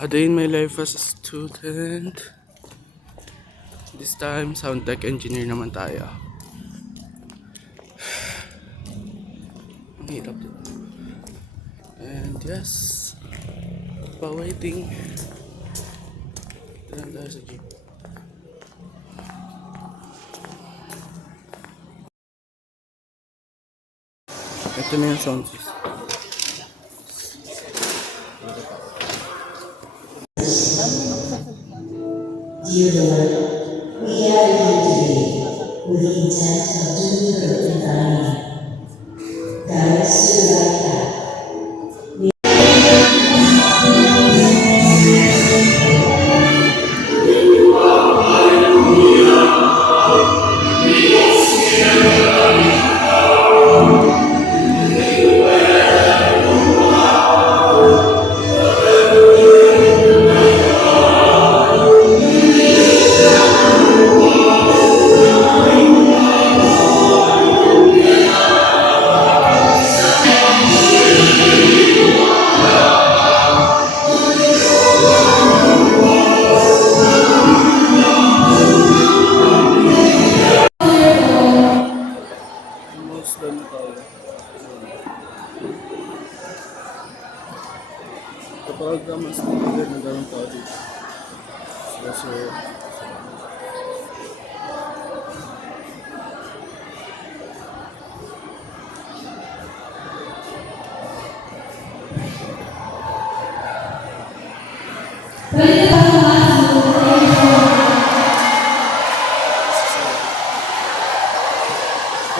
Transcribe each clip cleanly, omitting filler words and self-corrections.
A day in my life as a student. This time, sound tech engineer naman tayo. Ang hirap dito. And yes, pa-waiting. Ito lang tayo sa jeep. Ito na yung sound system. Dear Lord, we gather here today with the intent of doing good in thy name. Guide us to the right path. Almost done tayo. Kapag mas nilagay na gawin tayo dito. So,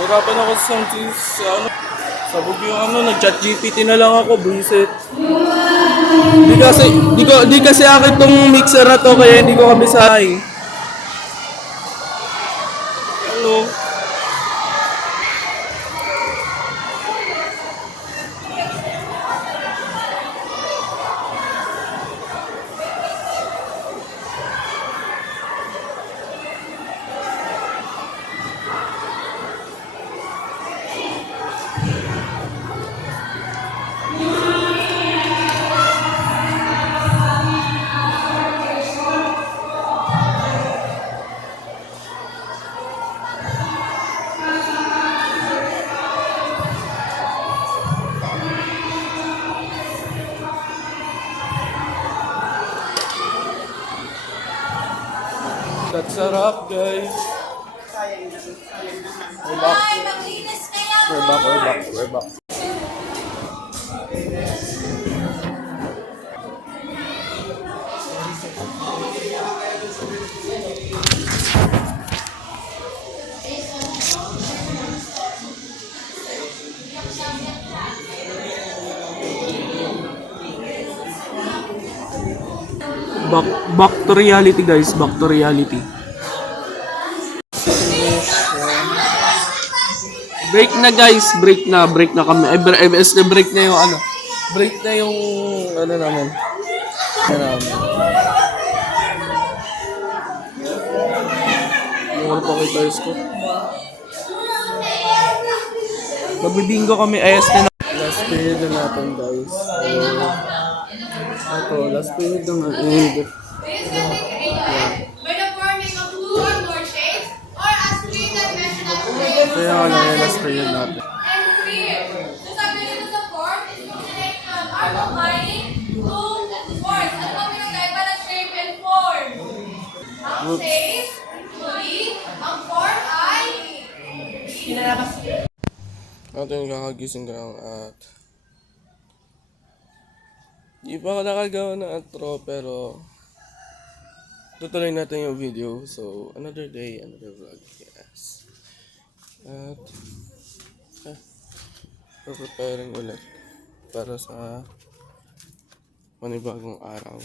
hirapan ako sa sound system. Sabog yung nag-chat GPT na lang ako, buisit. Di kasi akin tong mixer na to, kaya hindi ko kabisay. Hello. That's a wrap, guys. We're back. Back to reality, guys. Back to reality. Break na, guys. Break na kami. Break na yung Break na yung namin. Yung pa kay guys ko. Magbibingo kami. IST na. Last period na natin, guys. Ito, last period na natin. Kaya nga lang yung last period natin. Atin kakagising ka lang at di pa ako nakagawa ng outro pero tutuloy natin yung video. So, another day, another vlog. Yes. At preparing ulit para sa panibagong araw.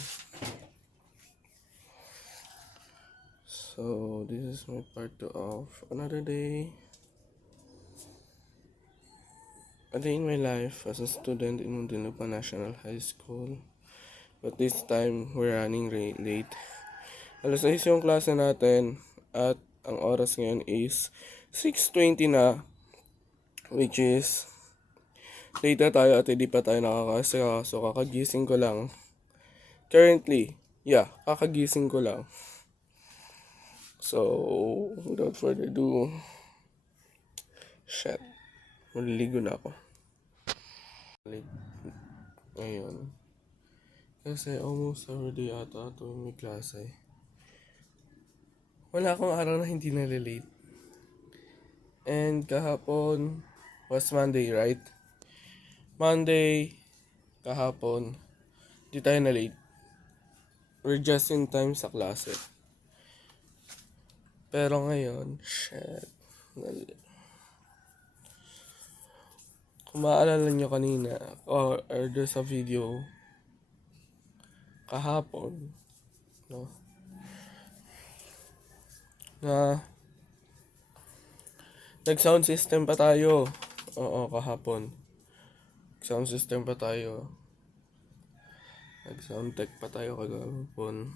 So, this is my part 2 of another day. A day in my life as a student in Muntinlupa National High School. But this time, we're running late. Alas 6 yung klase natin at ang oras ngayon is 6:20 na, which is late na tayo at hindi pa tayo nakakasikaso. Kakagising ko lang. currently, yeah, kakagising ko lang. So, without further ado, shit, maliligo na ako. Ngayon. Kasi almost everyday ata ito may klase. Wala akong araw na hindi nalilate. And kahapon was Monday, right? Monday, kahapon, di tayo na late. We're just in time sa klase. Pero ngayon, shit. Kung maaalala nyo kanina, or there's a video kahapon, no? Na nag-sound system pa tayo. Oo, kahapon. Sound system pa tayo. Nag-sound tech pa tayo kahapon.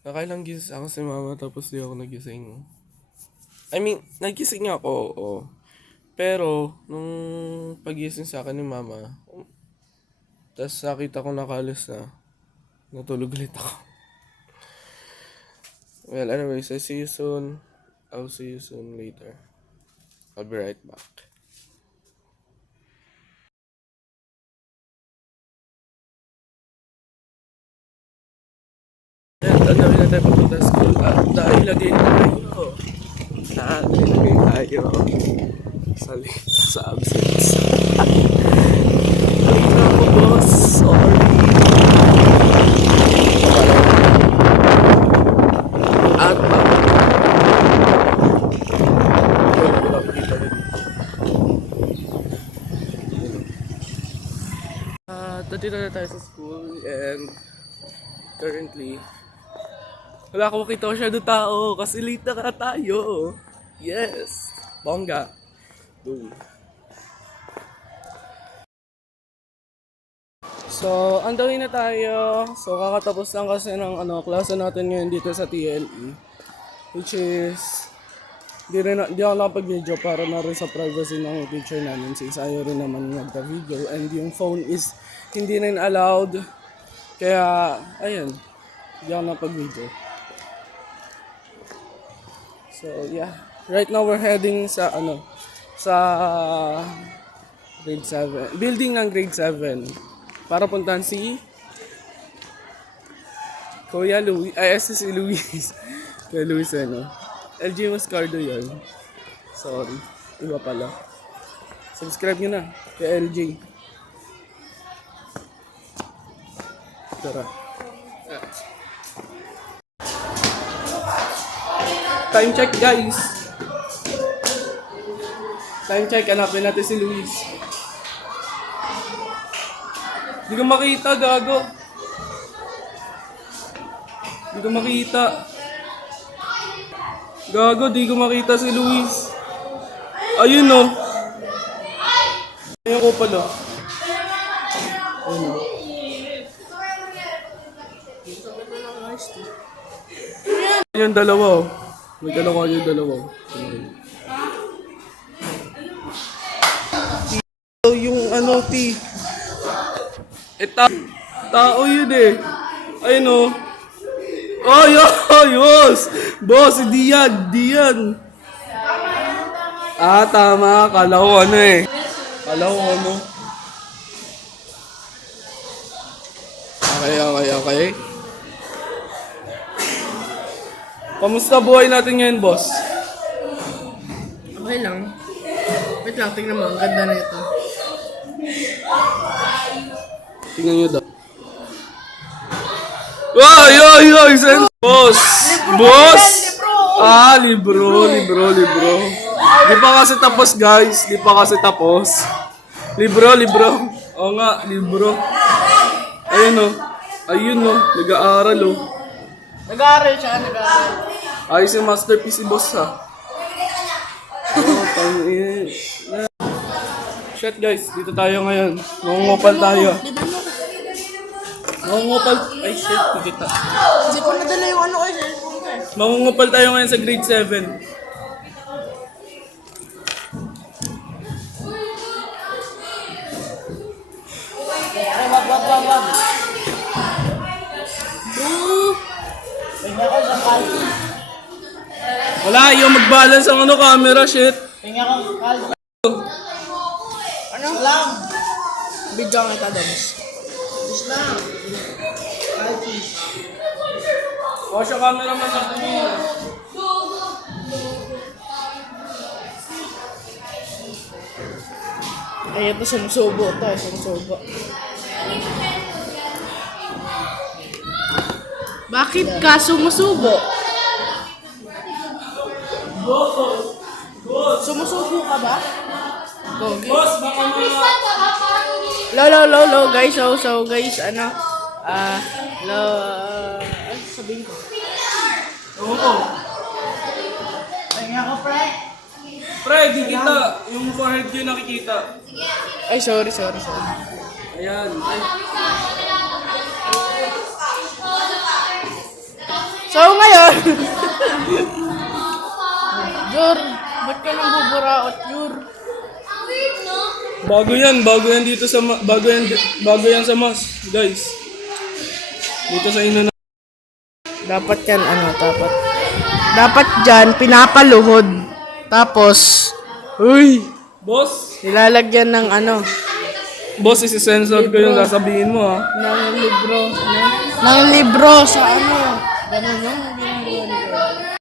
Nakailang gising ako si mama tapos di ako nagising. I mean, nagising ako, oo. Pero, nung pagising sa akin ni mama, tapos nakita ko nakalis na, natulog ulit ako. Well, anyways, I'll see you soon later. I'll be right back. At ang dami na tayo papunta sa school at nailagay tayo sa absence. Late na ako, boss. Sorry. At nandito na tayo sa school and currently wala akong makita masyado tao kasi late na ka tayo. Yes! Bongga. Boom. So, andawin na tayo. So, kakatapos lang kasi ng klase natin ngayon dito sa TLE. Which is, di ako nakapag-video para na rin sa privacy ng teacher namin. Since ayaw rin naman magka-video. And yung phone is hindi rin allowed. Kaya, ayun. Di ako nakapag-video. So, yeah. Right now, we're heading sa, sa grade 7. Building ng grade 7. Para puntahan si Kuya Luis. Si Luis. Kuya Luis, LG Moscardo yan. Sorry. Iba pala. Subscribe nyo na. Kay LG. Tara. Time check, guys. Time check. Hanapin natin si Luis. Di ko makita, gago. Di ko makita. Gago, di ko makita si Luis. Ayun, no. Ayun ko pala. Ayun, no. Ayun, dalawa, oh. May dalawa yung dalawa. Yung T. Tao yun eh. Ayun o. Oh, yos! Boss, Dian. Ah, tama. Kala ko eh. Okay. Kamusta buhay natin ngayon, boss? Okay lang. Wait lang, tingnan mo. Ang ganda na ito. Tingnan nyo daw. Wow, sen. Boss! Ah, libro. Di pa kasi tapos, guys. Libro. Oo nga, libro. Ayun o. Nag-aaral o. Nag-aaral siya. Ayos yung masterpiece si boss ha. Oh, tangin. Shit guys, dito tayo ngayon. Mangungupal tayo. Ay shit, kita. Hindi ko nadala yung kasi. Mangungupal tayo ngayon sa grade 7. Wag. Tingnan ko sa kalki. Wala, yung mag-balance ang camera, shit. Tingnan ko kalki. Ano? Lang. Bigyan kita, Doms. Bis na. Kalki. O, siya cameraman natin yun. Ay, ito sinusubo to. Sinusubo. Bakit ka sumusubo? Sumusubo ka ba? Boss, baka Lo, guys. So, guys, ano? Ano sabihin ko? Oo. Tingnan ko, pre. Pre, di kita. Yung forehead yun nakikita. Ay, sorry. Ayan. Ay. So, ngayon. Jor, ba't ka nang buburaot, Jor? Bago yan dito sa bago yan sa mas, guys. Dito sa inyo na. Dapat yan, dapat dyan, pinapaluhod. Tapos, Boss, nilalagyan ng boss, isi-sensor ko yung sasabihin mo, ha. ng libro. Ng libro sa ganun yung ginagawa nila.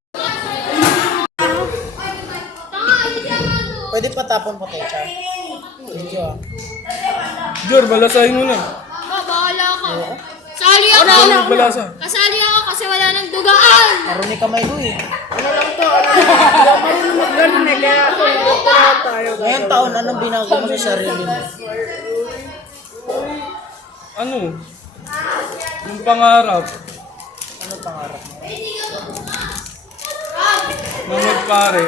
Pwede pa tapon po, Techa. Thank you, Jor, balasahin mo na. Bahala ka. Sali ako. Balasa. Kasali ako kasi wala nang dugaan. Marunong kamay ko eh. Ano lang to? Wala marunong mag-ganun eh. Kaya tayo. Ngayong taon, anong binago mo sa sarili mo? Ano? Yung pangarap. Ano pangarap mo? Na magpare.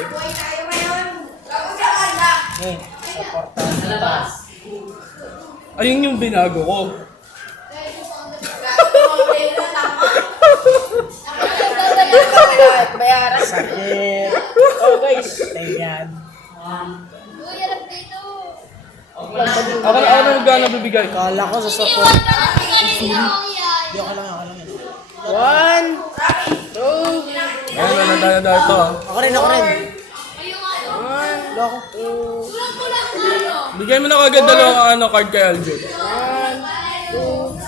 Eh, supportahan kita. Ayun yung binago ko. Sakit. Oh guys, tingnan. Ako na magkano bibigay. Kala ko sa support. Di ako lang. 1, 2, Ayun na, nadaya-daya ito, ha. Ako rin. 1, Loko. Bigay mo na kagad dalawang card kay Aljo. 1, 2.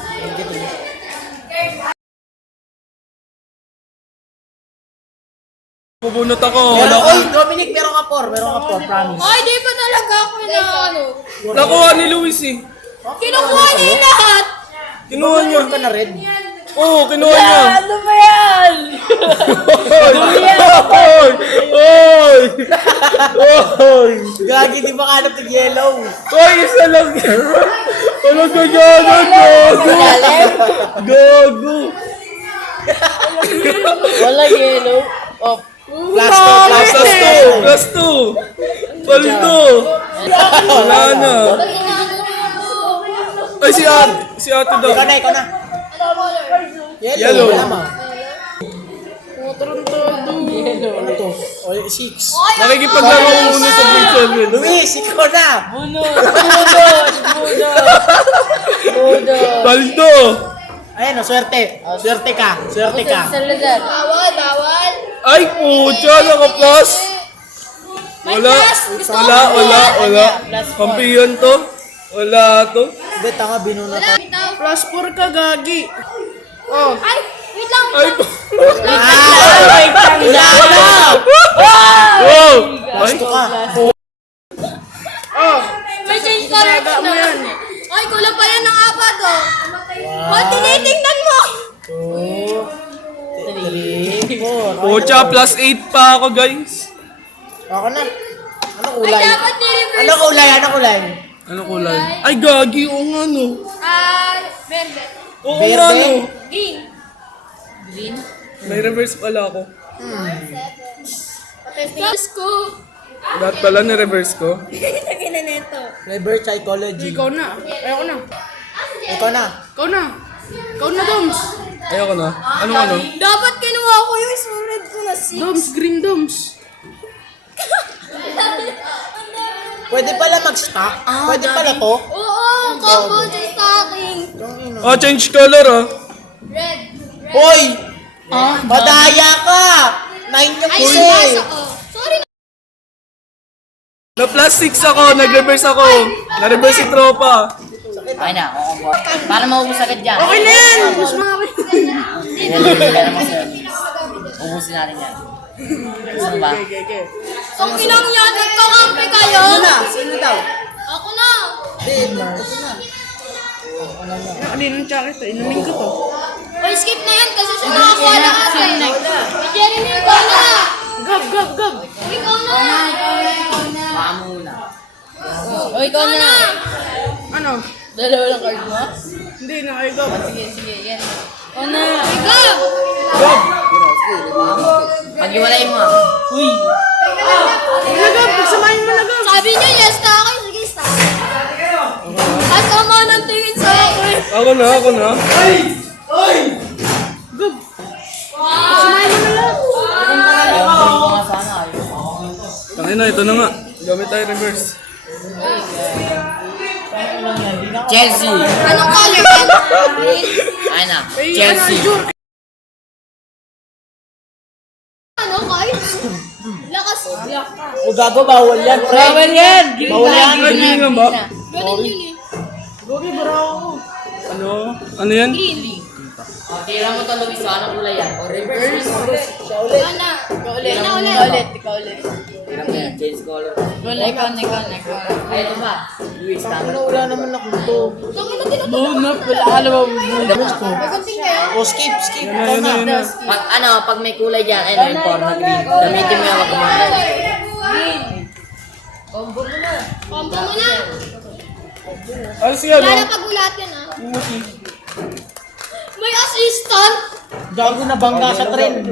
Pubunot ako. Meron ko, Dominic, meron ka 4, promise. Ay, di pa talaga ako na Nakuha ni Luis, eh. Kinukuha niya yung lahat. Kinuha niya. Ka na rin. Oo, kinuha niya. Ano ba yan? Oy! Gagi, di ba kanap ng yellow? Oy, isa lang yan. Ano ka dyan? Gago! Wala yellow. Oh, Plus 2! Paldo! Wala na. Ay, si ate daw. ikaw na. Yellow. Wala mo. Yellow. Ano to? O, 6. Nakikipaglaro ko muna sa grade 7. Luis, ikaw na. Paldo! Ayan, swerte. Swerte ka. Bawal. Ay, pucha, naka-plus! Wala. Kampiyon to. Wala to. Hindi, tanga, binunot. Plus 4 ka, Gagi. Oh. Ay, wait lang. Ay, Wala na. wow! Plus 2 ka. May change color mo yan. Ay, kulang pa yan ng 4 oh. Ba't tinitingnan mo? 2, 3, 4. Pucha, plus 8 pa ako, guys. Ako na. Anong kulay? Ay, dapat ni-reverse. Anong kulay? Ano kulay? Ay, gagi, oo nga, no. Verde. Oo Verde? nga, no. Green. May reverse pala ako. Tapos ko. Lahat pala ni-reverse ko. Lagyan na neto. Reverse psychology. Ikaw na. Ayoko na. Ikaw na. Ikaw na. Ikaw na, Doms. Ayoko na. Ano? Dapat kinuha ko yung sumunod ko na 6. Doms, green Doms. Pwede pala mag-stock? Pwede pala to? Oo, couple sa stocking. Oh, change color oh. Red. Hoy! Madaya ka! 9 yung Ay, huli. nabasa ko. Sorry. Na plus 6 ako, nag-reverse ako. Na-reverse si tropa. Ay na, para maubos agad yan. Okay na yan! Mas mga Ubusin natin yan. Gusto mo ba? Kung ilang yan, nagkakampi kayo. Sino daw? Ako na. Kanina ng jacket to. Inumin ko to. Oy, skip na yan kasi siya nakakuha lahat eh. May Jeremy, ikaw na. Gab, gab, gab. Ikaw na. Baka muna. Ikaw na. Ano? Dalawa lang card mo? Hindi na kayo gab. Sige, yan. Ikaw. Pag-iwalay mo ah. Uy! Wala gab, pagsamahin mo na gab. Sabi niya, yes na ako. Sige, stop. Kasama ng tingin sa akin. Ako na. Gab. Pagsamahin mo na lang. Ayaw ko nga sana. Tangina, ito na nga. Gamit tayo reverse. Chelsea! Anong color yan? Green? Ay na, Ay, Chelsea! ano, Jure. Ano, cards? Lakas. O gago, bawal yan. Bawal yan! Bawal yan! Green nga ba? Ganun yun eh. Gogi, baraw ako. Ano yan? Tira mo to, Luis. Anong kulay yan? O reverse? Ikaw na. Ikaw ulit. Ikaw ulit. Tira mo yan, change color. Ikaw. Ay, ito ba? Luis, tama. Wala naman ako to. Tangin na tinutulog. Buhunap, wala. Alam mo, buhunap ko. May kunting kayo. O skip. Ikaw na. Pag may kulay dyan, ayun, yung forma green. Gamitin mo yung wag mo. Combo mo na. Alas yan Wala oh. na pagulat yan ah. May assistant. Gago na bangga sa tren.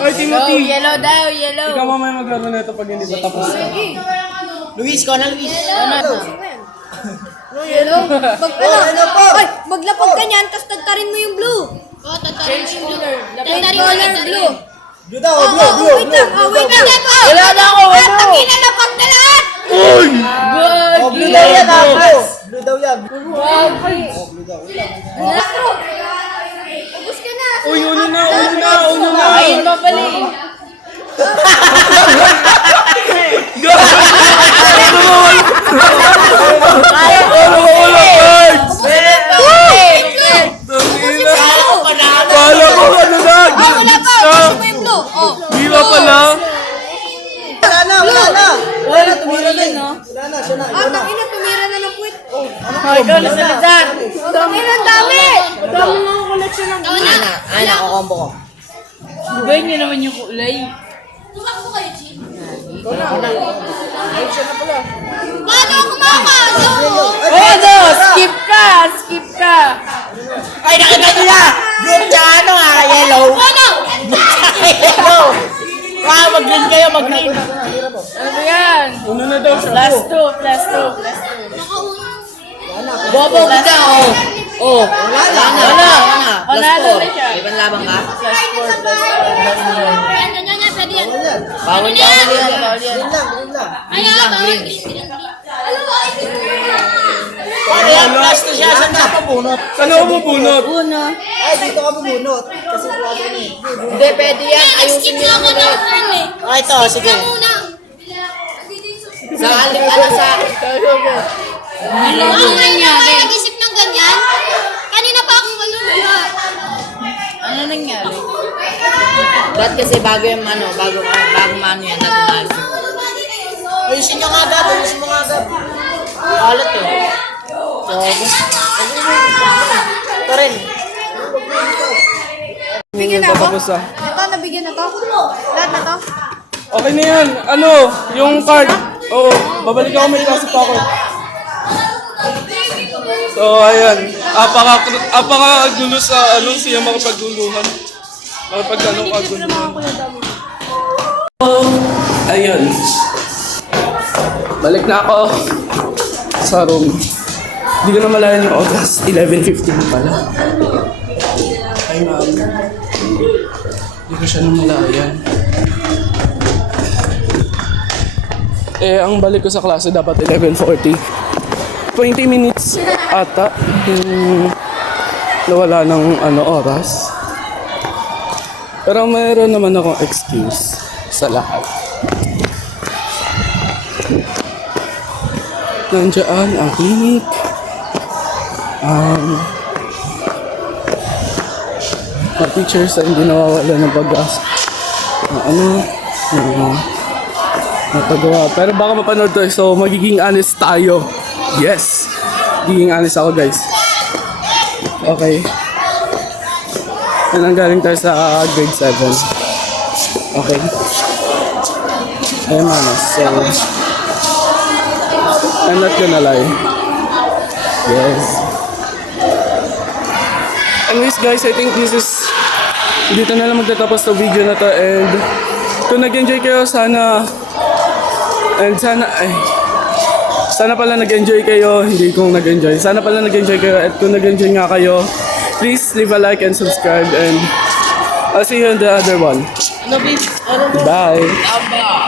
Ay, Timothy. Yellow daw, yellow. Ikaw mamaya maglaro na ito pag hindi pa tapos. Luis, ko na Luis. Yellow. Ay, maglapag ka niyan, tapos tagtarin mo yung blue. Oo, tagtarin mo yung blue. Tagtarin mo yung blue. Blue daw, Wait lang. Wala na ako, wala. Tangina na pag na lahat. Oh, blue daw yan, ako. Blue daw yan. Ubus ka na. Uy, uno na. Ayun ba pala eh. Kala ko ano na. Wala pa. Ubus mo yung blue. Oh. Di ba pala? Wala na. Tumira na no? Tangina, tumira na ng puwit. Ikaw na sa Lazar. Tangina, ang dami. Dami mga collection ng Ikaw na. Ana, kukombo ko. Bigay niyo naman yung kulay. Tumakbo kayo, Jin. Paano ako makakalo? Ano? Skip ka. Ay, nakita niyo na! Blue tsaka ano nga, yellow. Ano? Yellow! Mag-green kayo, mag-green. Ano ba yan? Uno na daw siya. Plus 2. Nakauna. Bobo ka oh. Oh, wala na. Panalo na siya. May panlaban ka? Yan, pwede yan. Bawal Ano ka. yan? Green lang, green. Ano ba? Kaya plus to siya, saan ka pabunot? Saan ako bubunot? Ay, dito ka bubunot. Kasi plus na eh. Hindi, pwede yan. Skip na ako ng turn eh. Ah, ito, sige. Skip na muna. Sa alip, ano sa... Ano nangyari? Nag-isip ng ganyan? Kanina pa akong kaluluwa. Ano nangyari? Ba't kasi bago yung ano, bago maano yan, natin ayusin. Ayusin nyo nga agad, ayusin mo nga agad. Alat eh. Ito rin. Bigyan na ako? Tapos ah. Ito, nabigyan na to? Lahat na to? Okay na yan. Ano? Yung card. Oo. Babalik ako, may klase pa ako. So, ayan. Apaka-gulo sa ano siya makapaguluhan. Makapag-ano-kaguluhan. Ayun. Balik na ako sa room. Hindi ko na malayan yung oras. 11:15 pala. Ay, ma'am. Hindi ko siya namalayan. Ang balik ko sa klase dapat 11:40. 20 minutes ata yung nawala ng oras. Pero mayroon naman akong excuse sa lahat. Nandiyan ang clinic. Mga teachers ay hindi nawawala ng pag-asa. Napagawa. Pero baka mapanood to, so magiging honest tayo. Yes! Magiging honest ako, guys. Okay. Yan ang galing tayo sa grade 7. Okay. Ayun, mama. So, I'm not gonna lie. Yes. Anyways, guys, I think this is... Dito na lang magtatapos sa video na to. And kung nag-enjoy kayo, sana... And sana... Sana pala nag-enjoy kayo. Hindi kung nag-enjoy. Sana pala nag-enjoy kayo. At kung nag-enjoy nga kayo, please leave a like and subscribe. And I'll see you in the other one. Bye!